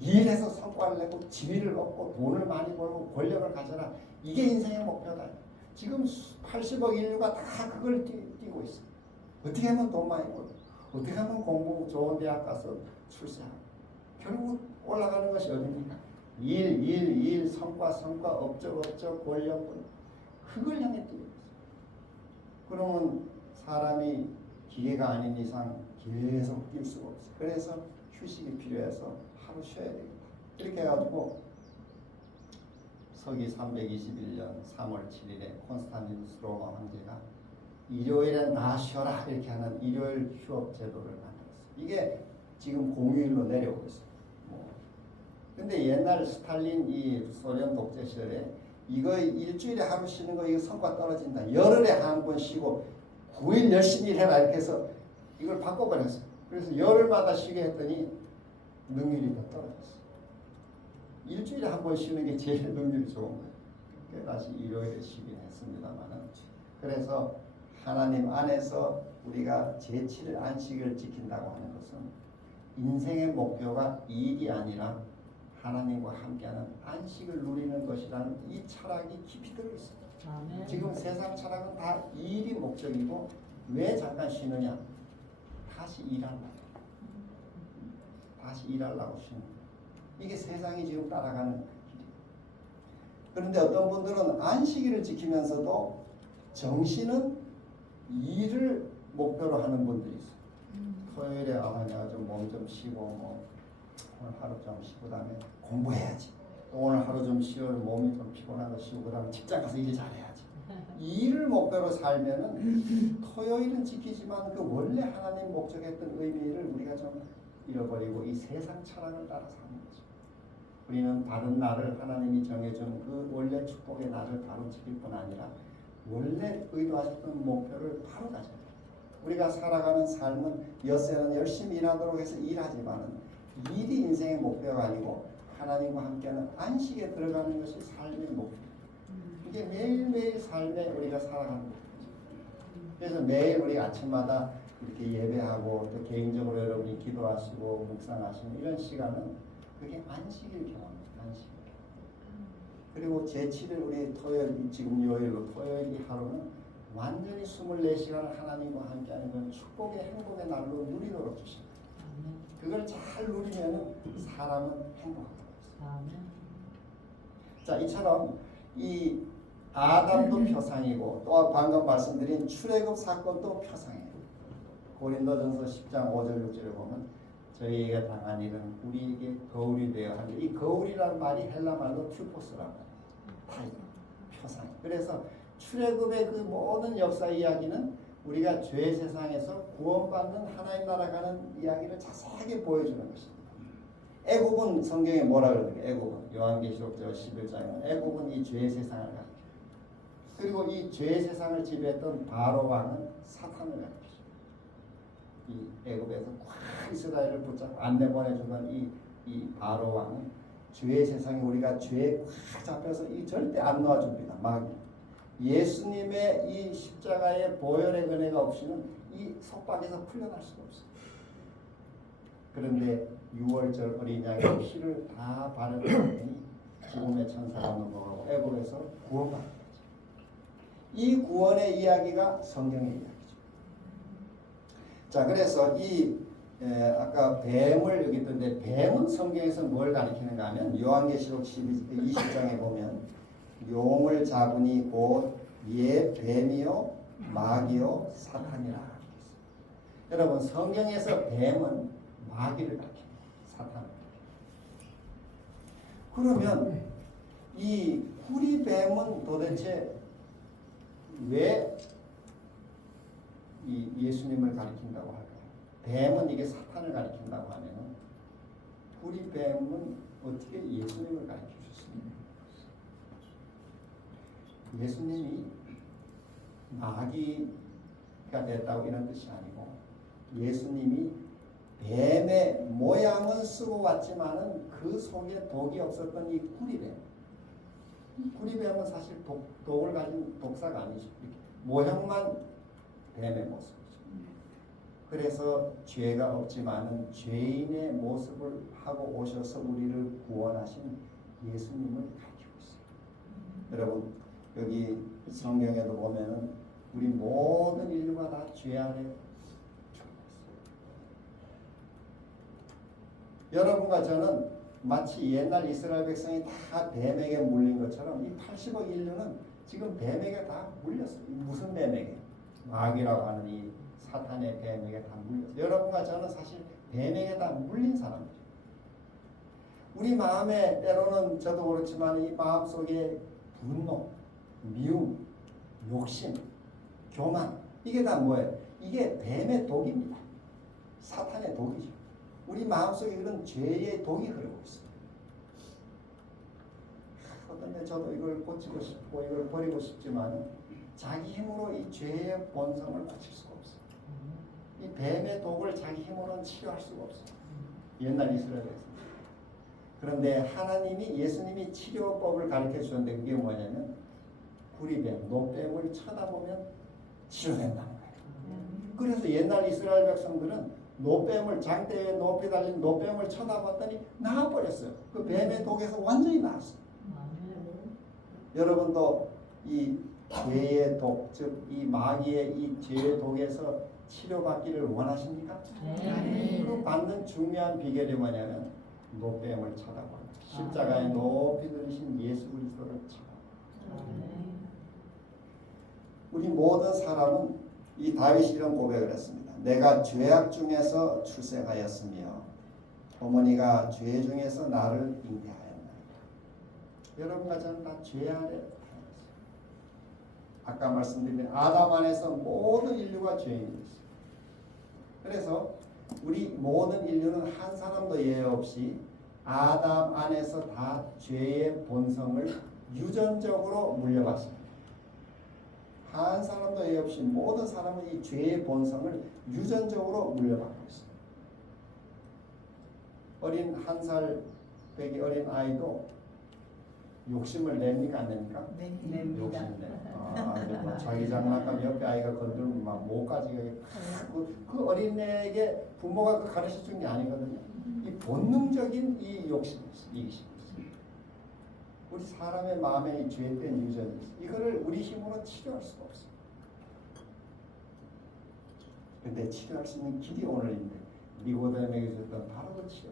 일해서 성과를 내고 지위를 얻고 돈을 많이 벌고 권력을 가져라. 이게 인생의 목표다. 지금 80억 인류가 다 그걸 뛰고 있어요. 어떻게 하면 돈 많이 벌고 어떻게 하면 공부 좋은 대학 가서 출세하고 결국 올라가는 것이 어디입니까? 일, 성과, 업적, 권력, 그걸 향해 뛰고 있어요. 그러면 사람이 기계가 아닌 이상 계속 뛸 수가 없어요. 그래서 휴식이 필요해서 하루 쉬어야 되겠다. 이렇게 해가지고 서기 321년 3월 7일에 콘스탄티누스 로마 황제가 일요일엔 다 쉬어라 이렇게 하는 일요일 휴업 제도를 만들었어요. 이게 지금 공휴일로 내려오고 있어요. 근데 옛날 스탈린 이 소련 독재 시절에 이거 일주일에 하루 쉬는 거 이거 성과 떨어진다. 열흘에 한 번 쉬고 9일 열심히 해라 이렇게 해서 이걸 바꿔버렸어요. 그래서 열흘마다 쉬게 했더니 능률이 더 떨어졌어요. 일주일에 한 번 쉬는 게 제일 능률이 좋은 거예요. 그래서 다시 일요일에 쉬긴 했습니다만은 그래서 하나님 안에서 우리가 제7일 안식을 지킨다고 하는 것은 인생의 목표가 일이 아니라 하나님과 함께하는 안식을 누리는 것이라는 이 철학이 깊이 들어있어요. 지금 세상 철학은 다 일이 목적이고 왜 잠깐 쉬느냐? 다시 일하려고. 다시 일하려고 쉬는 거예요. 이게 세상이 지금 따라가는 길이에요. 그런데 어떤 분들은 안식일을 지키면서도 정신은 일을 목표로 하는 분들이 있어요. 토요일에 내가 좀 몸 좀 쉬고 오늘 하루 좀 쉬고 그다음에 공부해야지. 또 오늘 하루 좀 쉬어 몸이 좀 피곤하고 쉬고 그다음에 직장 가서 일 잘해야지. 일을 목표로 살면은 토요일은 지키지만 그 원래 하나님 목적했던 의미를 우리가 좀 잃어버리고 이 세상 철학을 따라 사는 거죠. 우리는 다른 날을 하나님이 정해준 그 원래 축복의 날을 바로 지킬 뿐 아니라 원래 의도하셨던 목표를 바로 가져야 돼요. 우리가 살아가는 삶은 엿새는 열심히 일하도록 해서 일하지만은 일이 인생의 목표가 아니고 하나님과 함께하는 안식에 들어가는 것이 삶의 목표. 이게 매일매일 삶에 우리가 살아가는 거죠. 그래서 매일 우리 아침마다 이렇게 예배하고 또 개인적으로 여러분이 기도하시고 묵상하시는 이런 시간은 그게 안식일 경험입니다. 안식일. 그리고 제7일 우리 토요일 지금 요일로 토요일 이 하루는 완전히 24시간을 하나님과 함께하는 건 축복의 행복의 날로 누리도록 주십니다. 그걸 잘 누리면 사람은 행복하다고 했어요. 자, 이처럼 이 아담도 표상이고 또 방금 말씀드린 출애굽 사건도 표상이에요. 고린도전서 10장 5절 6절에 보면 저희에게 당한 일은 우리에게 거울이 되어 하는데 이 거울이라는 말이 헬라 말로 튜포스라고 해요. 타입, 표상. 그래서 출애굽의 그 모든 역사 이야기는 우리가 죄 세상에서 구원받는 하나님 나라 가는 이야기를 자세하게 보여주는 것입니다. 애굽은 성경에 뭐라 그러는가? 애굽은 요한계시록 11장에 애굽은 이 죄 세상을 가리켜요. 그리고 이 죄 세상을 지배했던 바로 왕은 사탄을 가리키죠. 이 애굽에서 꽉 이스라엘을 붙잡고 안내 보내주던 이 바로 왕은 죄 세상에 우리가 죄에 꽉 잡혀서 이 절대 안 놓아줍니다. 마귀. 예수님의 이 십자가의 보혈의 은혜가 없이는 이 속박에서 풀려날 수가 없어요. 그런데 6월절 어린 양의 피를 다 바르니 죽음의 천사가 넘어가고 애굽에서 구원받는 거죠. 이 구원의 이야기가 성경의 이야기죠. 자, 그래서 아까 뱀을 여기 있던데 뱀은 성경에서 뭘 가리키는가 하면 요한계시록 20장에 보면 용을 잡으니 곧 예 뱀이요 마귀요 사탄이라 하고 있어요. 여러분 성경에서 뱀은 마귀를 가리킵니다. 사탄을. 그러면 이 구리뱀은 도대체 왜 이 예수님을 가리킨다고 할까요? 뱀은 이게 사탄을 가리킨다고 하면 구리뱀은 어떻게 예수님을 가리킬 수 있습니까? 예수님이 마귀가 됐다고 이런 뜻이 아니고 예수님이 뱀의 모양은 쓰고 왔지만은 그 속에 독이 없었던 이 구리뱀. 이 구리뱀은 사실 독을 가진 독사가 아니죠. 모형만 뱀의 모습이죠. 그래서 죄가 없지만은 죄인의 모습을 하고 오셔서 우리를 구원하신 예수님을 가리키고 있어요. 여러분 여기 성경에도 보면은 우리 모든 인류가 다 죄 아래 죽었어요. 여러분과 저는 마치 옛날 이스라엘 백성이 다 뱀에게 물린 것처럼 이 80억 인류는 지금 뱀에게 다 물렸어요. 무슨 뱀에게? 마귀라고 하는 이 사탄의 뱀에게 다 물렸어요. 여러분과 저는 사실 뱀에게 다 물린 사람들이에요. 우리 마음에 때로는 저도 그렇지만 이 마음속에 분노, 미움, 욕심, 교만 이게 다 뭐예요? 이게 뱀의 독입니다. 사탄의 독이죠. 우리 마음속에 그런 죄의 독이 흐르고 있어요. 어떤 때 저도 이걸 고치고 싶고 이걸 버리고 싶지만 자기 힘으로 이 죄의 본성을 고칠 수가 없어요. 이 뱀의 독을 자기 힘으로는 치료할 수가 없어요. 옛날 이스라엘에서. 그런데 하나님이 예수님이 치료법을 가르쳐 주셨는데 그게 뭐냐면 구리뱀, 노뱀을 쳐다보면 치료된다는 거예요. 그래서 옛날 이스라엘 백성들은 노뱀을 장대에 높이 달린 노뱀을 쳐다봤더니 나아버렸어요. 그 뱀의 독에서 완전히 나았어요. 여러분도 이 죄의 독, 즉 이 마귀의 이 죄의 독에서 치료받기를 원하십니까? 네. 그 받는 중요한 비결이 뭐냐면 노뱀을 쳐다보는 십자가에 높이 들으신 예수 그리스도를 쳐다보는. 우리 모든 사람은 이 다윗이 이런 고백을 했습니다. 내가 죄악 중에서 출생하였으며 어머니가 죄 중에서 나를 잉태하였나이다. 여러분과 저는 다 죄 아래 태어났어요. 아까 말씀드린 아담 안에서 모든 인류가 죄인이 있어요. 그래서 우리 모든 인류는 한 사람도 예외 없이 아담 안에서 다 죄의 본성을 유전적으로 물려받습니다. 한 사람도 예외 없이 모든 사람은 이 죄의 본성을 유전적으로 물려받고 있습니다. 어린 1살 배기 어린 아이도 욕심을 냅니까 안 냅니까? 네. 냅니다. 욕심 내. 자기 장난감 옆에 아이가 건들면 막 목까지 그 어린애에게 부모가 그 가르쳐 준 게 아니거든요. 이 본능적인 이 욕심이 있어요. 이기심이 있어요. 우리 사람의 마음에 이 죄된 유전이 있어요. 이거를 우리 힘으로 치료할 수가 없어요. 근데 치료할 수 있는 길이 오늘인데 니고데모에게 줬던 바로 그 치료.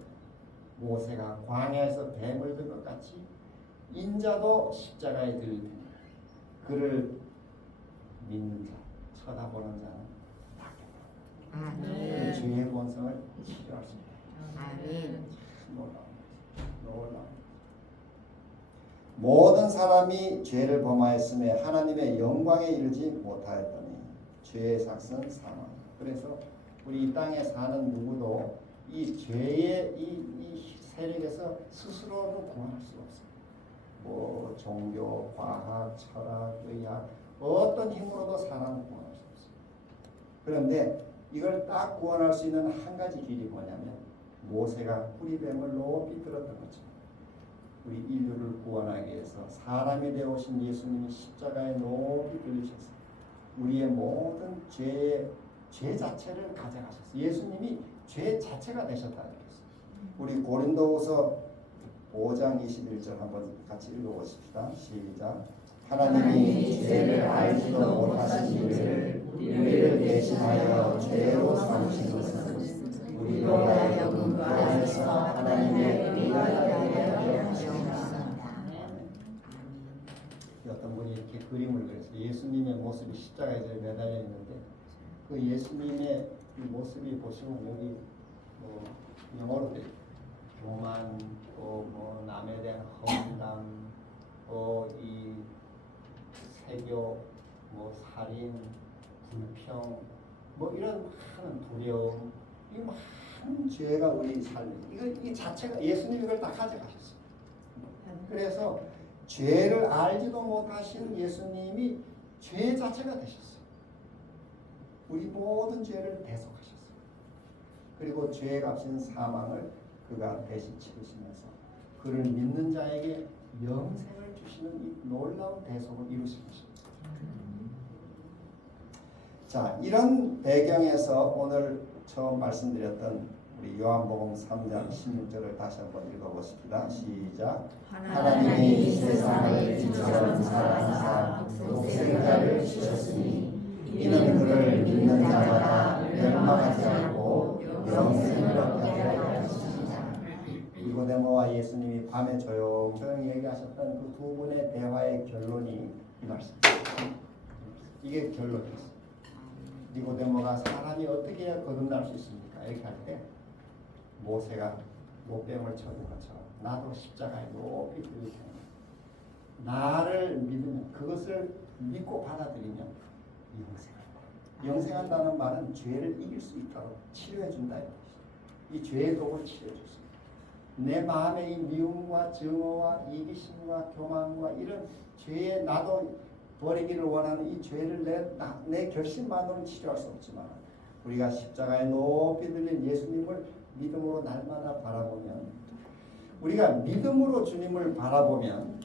모세가 광야에서 뱀을 든 것 같이 인자도 십자가에 들릴 테니 그를 믿는 자, 쳐다보는 자는 낫겠다. 그 아멘. 죄의 본성을 치료할 수 있다. 아멘. 놀라운. 모든 사람이 죄를 범하였음에 하나님의 영광에 이르지 못하였더니 죄의 삭은 사망. 그래서 우리 이 땅에 사는 누구도 이 죄의 이 세력에서 스스로는 구원할 수 없어요. 뭐 종교, 과학, 철학, 의학 어떤 힘으로도 사람을 구원할 수 없어요. 그런데 이걸 딱 구원할 수 있는 한 가지 길이 뭐냐면 모세가 뿌리뱀을 높이 들었던 것처럼 우리 인류를 구원하기 위해서 사람이 되어 오신 예수님이 십자가에 높이 들리셔서 우리의 모든 죄 자체를 가져가셨어요. 예수님이 죄 자체가 되셨다는 것이죠. 우리 고린도후서 5장 21절 한번 같이 읽어보십시다. 시작. 하나님이 죄를 알지도 못하신 우리를 대신하여 죄로 삼으신 것은 우리로 하여금 그 안에서 하나님의 의가 되게 하셨습니다. 어떤 분이 이렇게 그림을 그렸어요. 예수님의 모습이 십자가에 매달려 있는데 그 예수님의 이 모습이 보시면 여기 뭐 영어로 돼 교만, 뭐 남에 대한 허물감, 이 세교, 뭐 살인, 불평, 뭐 이런 많은 두려움, 이 많은 죄가 우리 삶에 이 자체가 예수님이 이걸 다 가져가셨어요. 그래서 죄를 알지도 못하신 예수님이 죄 자체가 되셨어요. 우리 모든 죄를 대속하셨어요. 그리고 죄의 값인 사망을 그가 대신 치르시면서 그를 믿는 자에게 영생을 주시는 이 놀라운 대속을 이루신 것입니다. 자, 이런 배경에서 오늘 처음 말씀드렸던 우리 요한복음 3장 16절을 다시 한번 읽어보십니다. 시작. 하나님이 세상을 빛처럼 사랑하사 독생자를 주셨으니 이는 그를 믿는 자마다 멸망하지 않고 영생을 얻게 하려 하십니다. 니고데모와 예수님이 밤에 조용조용히 얘기하셨던 그 두 분의 대화의 결론이 이 말씀입니다. 이게 결론이었어요. 니고데모가 사람이 어떻게 해야 거듭날 수 있습니까? 이렇게 할 때 모세가 못뱀을 쳐준 것처럼 나도 십자가에 높이 들릴 테니 나를 믿으면 그것을 믿고 받아들이면 영생한다. 영생한다는 말은 죄를 이길 수 있도록 치료해 준다. 이 죄의 독을 치료해 줬습니다. 내 마음의 이 미움과 증오와 이기심과 교만과 이런 죄에 나도 버리기를 원하는 이 죄를 내 결심만으로는 치료할 수 없지만 우리가 십자가에 높이 들린 예수님을 믿음으로 날마다 바라보면 우리가 믿음으로 주님을 바라보면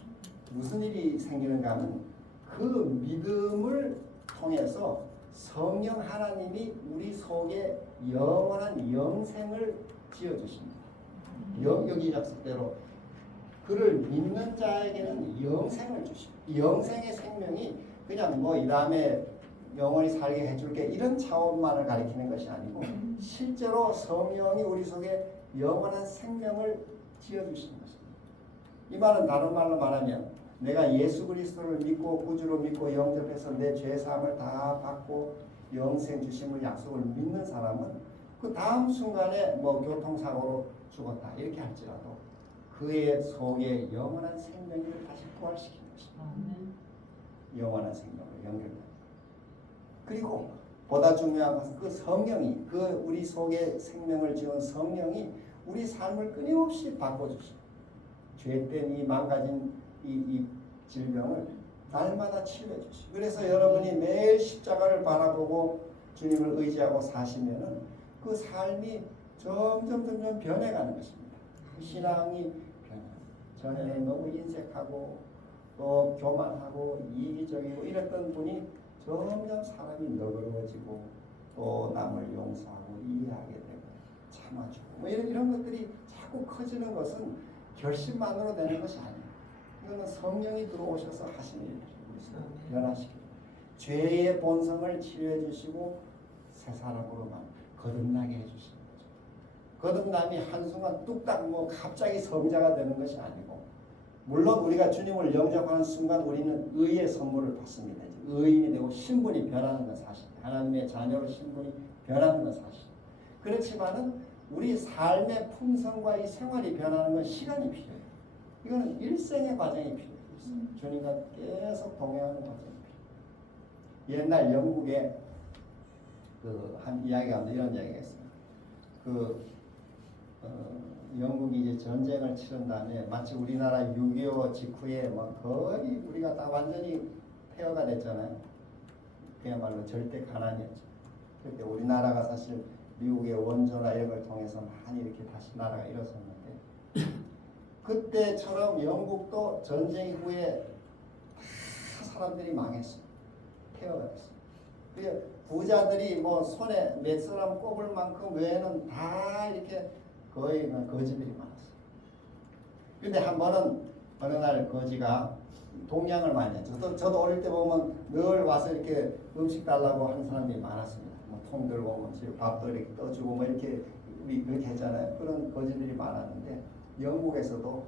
무슨 일이 생기는가 하면 그 믿음을 통해서 성령 하나님이 우리 속에 영원한 영생을 지어주십니다. 여기 약속대로 그를 믿는 자에게는 영생을 주십니다. 영생의 생명이 그냥 뭐 이 다음에 영원히 살게 해줄게 이런 차원만을 가리키는 것이 아니고 실제로 성령이 우리 속에 영원한 생명을 지어주시는 것입니다. 이 말은 다른 말로 말하면 내가 예수 그리스도를 믿고 구주로 믿고 영접해서 내 죄사함을 다 받고 영생 주심을 약속을 믿는 사람은 그 다음 순간에 뭐 교통사고로 죽었다 이렇게 할지라도 그의 속에 영원한 생명을 다시 부활시키는 것입니다. 영원한 생명으로 연결됩니다. 그리고 보다 중요한 것은 그 성령이, 그 우리 속에 생명을 지은 성령이 우리 삶을 끊임없이 바꿔주시고 죄된 이 망가진 이 질병을 날마다 치료해 주시고, 그래서 여러분이 매일 십자가를 바라보고 주님을 의지하고 사시면은 그 삶이 점점 변해가는 것입니다. 신앙이 변해요. 전에는 너무 인색하고 또 교만하고 이기적이고 이랬던 분이 점점 사람이 너그러워지고 또 남을 용서하고 이해하게 되고 참아주고 뭐 이런 것들이 자꾸 커지는 것은 결심만으로 되는 것이 아니에요. 이거는 성령이 들어오셔서 하시는 일이에요. 변화시키고 죄의 본성을 치료해 주시고 새 사람으로만 거듭나게 해주시는 거죠. 거듭남이 한순간 뚝딱 뭐 갑자기 성자가 되는 것이 아니고, 물론 우리가 주님을 영접하는 순간 우리는 의의 선물을 받습니다. 의인이 되고 신분이 변하는 건 사실입니다. 하나님의 자녀로 신분이 변하는 건 사실입니다. 그렇지만은 우리 삶의 품성과 이 생활이 변하는 건 시간이 필요해요. 이거는 일생의 과정이 필요해요. 주님과 계속 동행하는 과정이 필요해요. 옛날 영국에 한 이야기가 있는데 이런 이야기가 있어요. 영국이 이제 전쟁을 치른 다음에 마치 우리나라 6.25 직후에 뭐 거의 우리가 다 완전히 폐허가 됐잖아요. 그야말로 절대 가난이었죠. 그때 우리나라가 사실 미국의 원조나 이런 걸 통해서 많이 이렇게 다시 나라가 일어섰는데 그때처럼 영국도 전쟁 이후에 다 사람들이 망했어요. 폐허가 됐어요. 그래서 부자들이 뭐 손에 몇 사람 꼽을 만큼 외에는 다 이렇게 거의 거지들이 많았어요. 근데 한 번은 어느 날 거지가 동양을 많이 했죠. 저도 어릴 때 보면 늘 와서 이렇게 음식 달라고 하는 사람들이 많았습니다. 뭐 통 들고 뭐 밥도 이렇게 떠주고 뭐 이렇게 우리 그렇게 했잖아요. 그런 거지들이 많았는데 영국에서도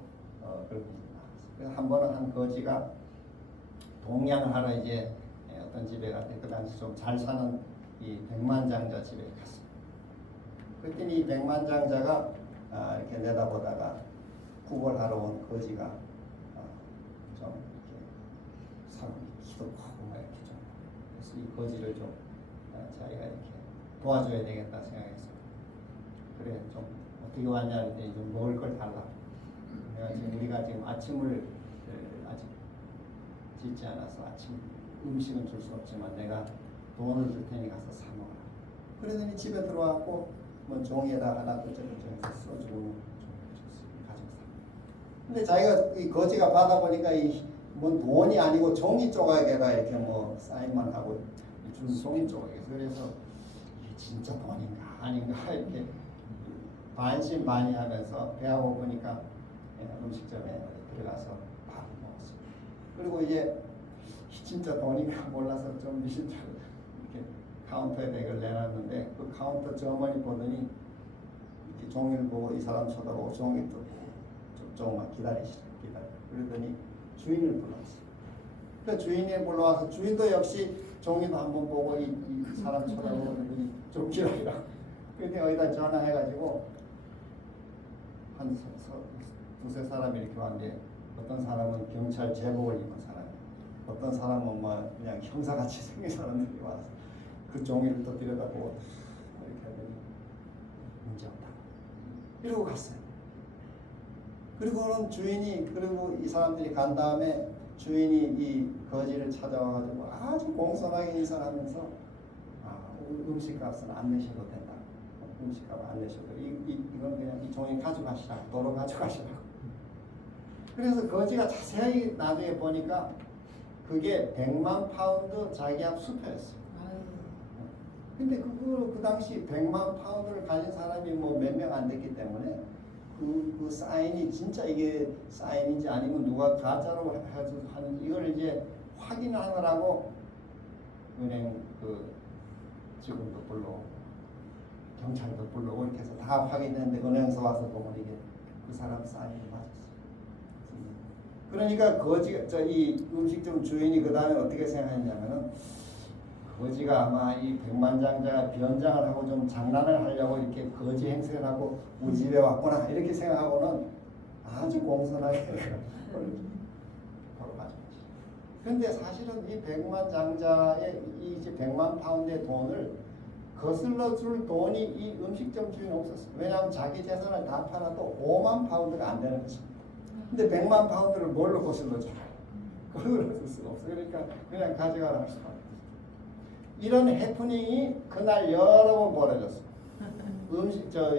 그런 분들이 많았어요. 그래서 한 번은 한 거지가 동양을 하러 이제 어떤 집에 갔는데 그 당시 좀 잘 사는 이 백만장자 집에 갔습니다. 그랬더니 이 백만장자가 이렇게 내다보다가 구걸하러 온 거지가 좀 이렇게 사람이 키도 크고 막 이렇게 좀 그래서 이 거지를 좀 자기가 이렇게 도와줘야 되겠다 생각해서 그래 좀 어떻게 왔냐 했더니 좀 먹을 걸 달라. 내가 지금 우리가 지금 아침을 아직 짓지 않아서 아침 음식은 줄 수 없지만 내가 돈을 줄 테니 가서 사 먹어라. 그러더니 집에 들어왔고 뭐 종이에다 하나 끄적끄적 써주고 가지고 사. 근데 자기가 이 거지가 받아보니까 뭔 돈이 아니고 종이 조각에다 이렇게 뭐 사인만 하고 준 종이 조각이에요. 그래서 이게 진짜 돈인가 아닌가 이렇게 반신반의하면서 배가 고프니까 음식점에 들어가서 밥을 먹었어요. 그리고 이제 진짜 돈인가 몰라서 좀 미신처럼 이렇게 카운터에 맥을 내놨는데 그 카운터 점원이 보더니 이렇게 종이를 보고 이 사람 쳐다보고 종이 또 조금만 기다리시라. 그러더니 주인을 불러왔어요. 그 주인이 불러와서 주인도 역시 종이도 한번 보고 이 사람 쳐다보고 그러더니 좀 기다리라. 그때 어디다 전화해가지고 한 두세 사람이 이렇게 왔는데 어떤 사람은 경찰 제복을 입은 사람, 어떤 사람은 뭐 그냥 형사같이 생긴 사람들이 와서 그 종이를 또 들여다보고 이렇게 하더니 문제 없다. 이러고 갔어요. 그리고는 주인이 그리고 이 사람들이 간 다음에 주인이 이 거지를 찾아와가지고 아주 공손하게 인사하면서 음식값은 안 내셔도 된다. 음식값 안 내셔도 이건 그냥 이 종이 가져가시라. 도로 가져가시라고. 그래서 거지가 자세히 나중에 보니까 그게 100만 파운드 자기합 수표였어요. 근데 그 당시 100만 파운드를 가진 사람이 뭐 몇 명 안 됐기 때문에 그 사인이 진짜 이게 사인인지 아니면 누가 가짜로 하는지 이걸 이제 확인하느라고 은행 그 직원도 불러오고 경찰도 불러오고 이렇게 해서 다 확인했는데 은행서 와서 보면 이게 그 사람 사인이 맞았어요. 그러니까 거지가 이 음식점 주인이 그 다음에 어떻게 생각했냐면은 거지가 아마 이 백만장자가 변장을 하고 좀 장난을 하려고 이렇게 거지 행세를 하고 우리 집에 왔구나 이렇게 생각하고는 아주 공손하게 바로 가져갔지. 그런데 사실은 이 백만장자의 이 이제 100만 파운드의 돈을 거슬러 줄 돈이 이 음식점 주인은 없었어요. 왜냐하면 자기 재산을 다 팔아도 5만 파운드가 안 되는 것입니다. 근데 100만 파운드를 뭘로 거슬러 줘요? 그걸 얻을 수가 없어요. 그러니까 그냥 가져가라 할 수가 없어요. 이런 해프닝이 그날 여러 번 벌어졌어요.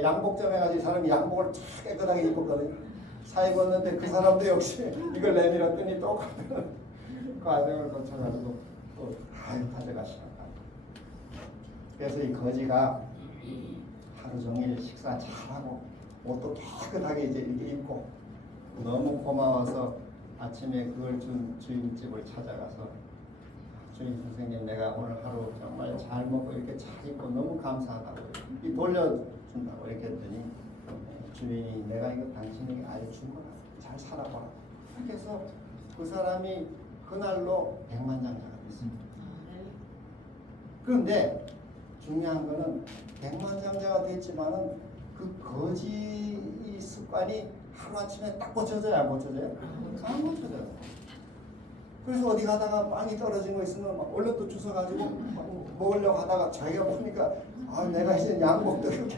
양복점에 가서 이 사람이 양복을 쫙 깨끗하게 입었거든요. 사 입었는데 그 사람도 역시 이걸 내밀었더니 똑같은 과정을 거쳐가지고 또 가져가시는 거예요. 그래서 이 거지가 하루 종일 식사 잘하고 옷도 깨끗하게 이제 이렇게 입고 너무 고마워서 아침에 그걸 준 주인집을 찾아가서 주인 선생님, 내가 오늘 하루 정말 잘 먹고 이렇게 잘 입고 너무 감사하다고 이 돌려준다고 이렇게 했더니 주인이 내가 이거 당신에게 아예 준 거라 잘 살아보라 이렇게 해서 그 사람이 그날로 백만장자가 됐습니다. 그런데 중요한 거는 백만장자가 됐지만은 그 거지 습관이 하루아침에 딱 고쳐져요? 안 고쳐져요? 안 고쳐져요. 그래서 어디 가다가 빵이 떨어진 거 있으면 막 얼른 또 주워가지고 먹으려고 하다가 자기가 보니까 내가 이제 양복도 이렇게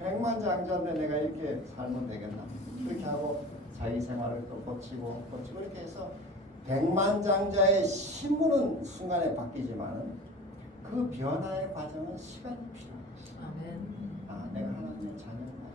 백만장자인데 내가 이렇게 살면 되겠나 그렇게 하고 자기 생활을 또 고치고 이렇게 해서 백만장자의 신분은 순간에 바뀌지만은 그 변화의 과정은 시간이 필요한 것이다. 내가 하나님의 자녀구나.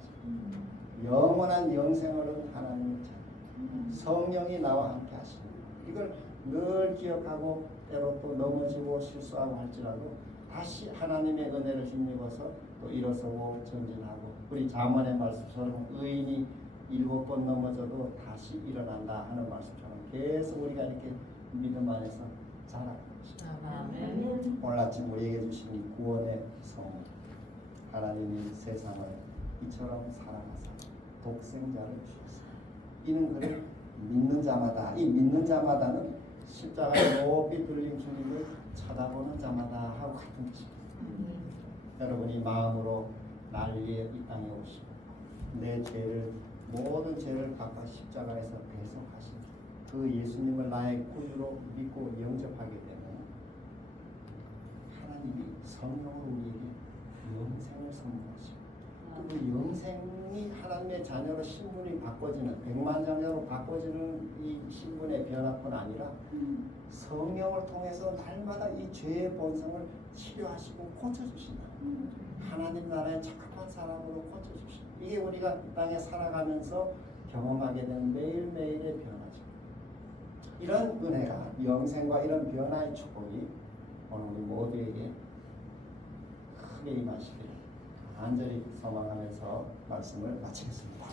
영원한 영생을 얻은 하나님의 자녀. 성령이 나와 함께 하시는 이걸 늘 기억하고 때로 또 넘어지고 실수하고 할지라도 다시 하나님의 은혜를 힘입어서 또 일어서고 전진하고 우리 잠언의 말씀처럼 의인이 7번 넘어져도 다시 일어난다 하는 말씀처럼 계속 우리가 이렇게 믿음 안에서 자라는 것입니다. 오늘 아침 우리에게 주신 이 구원의 성 하나님이 세상을 이처럼 사랑하사 독생자를 주셨습니다. 이는 그를 믿는 자마다 이 믿는 자마다는 십자가에 높이 들린 주님을 쳐다보는 자마다 하고 같은 것입니다. 여러분이 마음으로 날 위해 이 땅에 오시고 내 죄를 모든 죄를 갚아 십자가에서 배속하신 그 예수님을 나의 구주로 믿고 영접하게 되면 하나님이 성령으로 우리에게 영생을 선물하시고 그 영생이 하나님의 자녀로 신분이 바꿔지는 백만장자로 바꿔지는 이 신분의 변화뿐 아니라 성령을 통해서 날마다 이 죄의 본성을 치료하시고 고쳐주신다. 하나님 나라의 적합한 사람으로 고쳐주신다. 이게 우리가 이 땅에 살아가면서 경험하게 되는 매일매일의 변화죠. 이런 은혜가 영생과 이런 변화의 축복이 오늘 우리 모두에게 크게 임하시기를 간절히 소망하면서 말씀을 마치겠습니다.